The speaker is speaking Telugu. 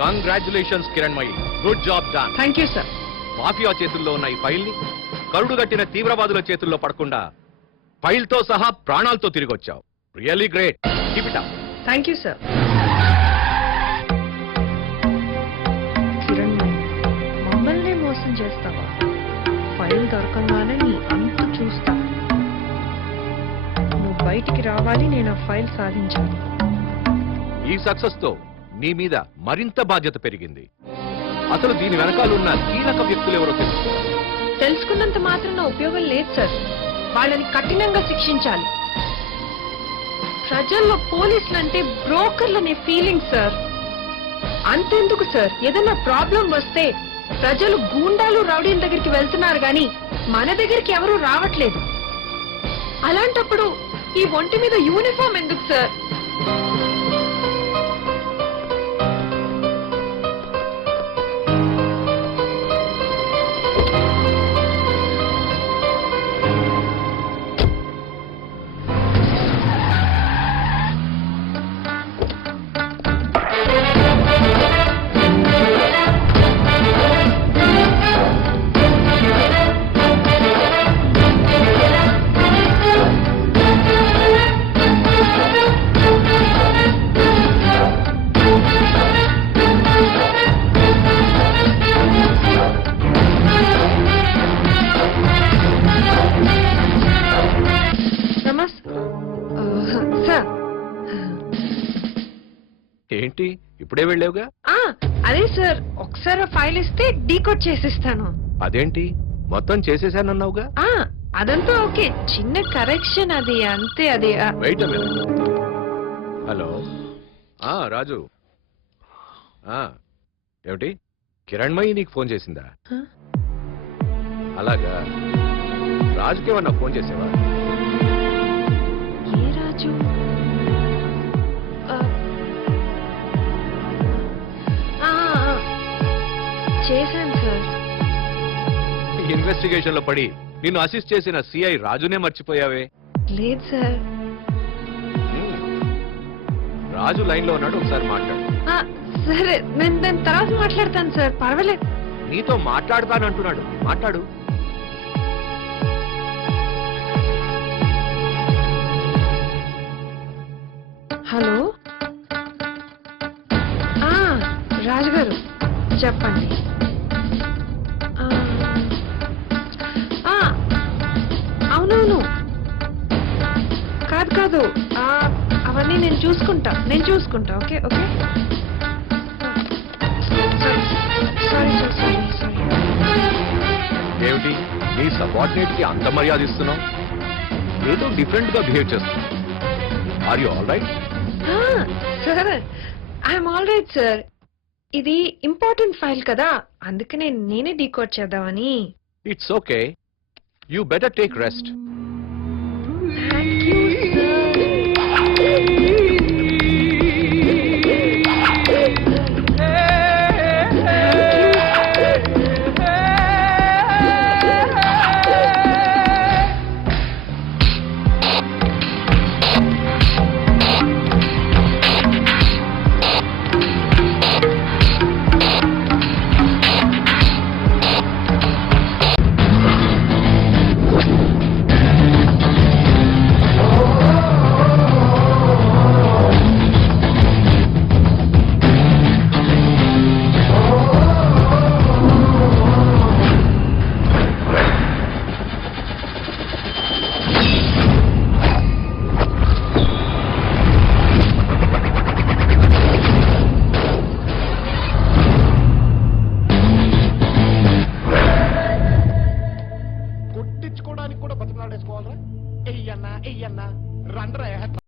Congratulations Kiranmayi, good job done. Thank you sir. Mafia చేతుల్లో ఉన్న ఈ ఫైల్ ని కరుడుగట్టిన తీవ్రవాదుల చేతుల్లో పడకుండా ఫైల్ తో సహా ప్రాణాలతో తిరిగి వచ్చావు. Really great. Keep it up. Thank you sir. Kiran, మమ్మల్ని మోసం చేస్తావా? ఫైల్ దొరకంగానే నీ అంతు చూస్తా. నువ్వు బయటికి రావాలి, నేను ఆ ఫైల్ సాధించాలి. ఈ సక్సెస్ తో నీ మీద మరింత బాధ్యత పెరిగింది. అసలు దీని వెనకాలన్న కీలక వ్యక్తులు ఎవరో తెలుసు? తెలుసుకున్నంత మాత్రం ఉపయోగం లేదు సార్. వాళ్ళని కఠినంగా శిక్షించాలి. ప్రజల్లో పోలీసులంటే బ్రోకర్లనే ఫీలింగ్ సార్. అంతెందుకు సార్, ఏదైనా ప్రాబ్లం వస్తే ప్రజలు గూండాలు రౌడీల దగ్గరికి వెళ్తున్నారు గాని మన దగ్గరికి ఎవరూ రావట్లేదు. అలాంటప్పుడు ఈ ఒంటి మీద యూనిఫామ్ ఎందుకు సార్? ఏంటి ఇప్పుడే వెళ్ళావుగా? అదే సార్, ఒకసారి ఫైల్ ఇస్తే డీకోడ్ చేసిస్తాను. అదేంటి మొత్తం చేసేసానన్నావుగా? అదంతా ఓకే, చిన్న కరెక్షన్ అది అంతే. అది వెయిట్ అ మినిట్. హలో రాజు, ఏమిటి కిరణ్మయి నీకు ఫోన్ చేసిందా? అలాగా, రాజుకేమన్నా ఫోన్ చేసావా? ఏ రాజు? చేశాను సార్. ఇన్వెస్టిగేషన్ లో పడి నిన్ను అసిస్ట్ చేసిన సిఐ రాజునే మర్చిపోయావే? లేదు సార్. రాజు లైన్ లో ఉన్నాడు, ఒకసారి మాట్లాడు. సరే, నేను తర్వాత మాట్లాడతాను సార్, పర్వాలేదు. నీతో మాట్లాడతానంటున్నాడు, మాట్లాడు. హలో, రాజుగారు చెప్పండి. అవునవును, కాదు అవన్నీ నేను చూసుకుంటా. Okay okay. సారీ. ఏమిటి నీ సబార్డినేట్ కి అంత మర్యాద ఇస్తున్నావు? ఏదో డిఫరెంట్ గా బిహేవ్ చేస్తున్నావు. Are you all right? Sir, I'm all right sir. ఇది ఇంపార్టెంట్ ఫైల్ కదా, అందుకనే నేనే డీకోడ్ చేద్దామని. It's okay, you better take rest. Thank you sir.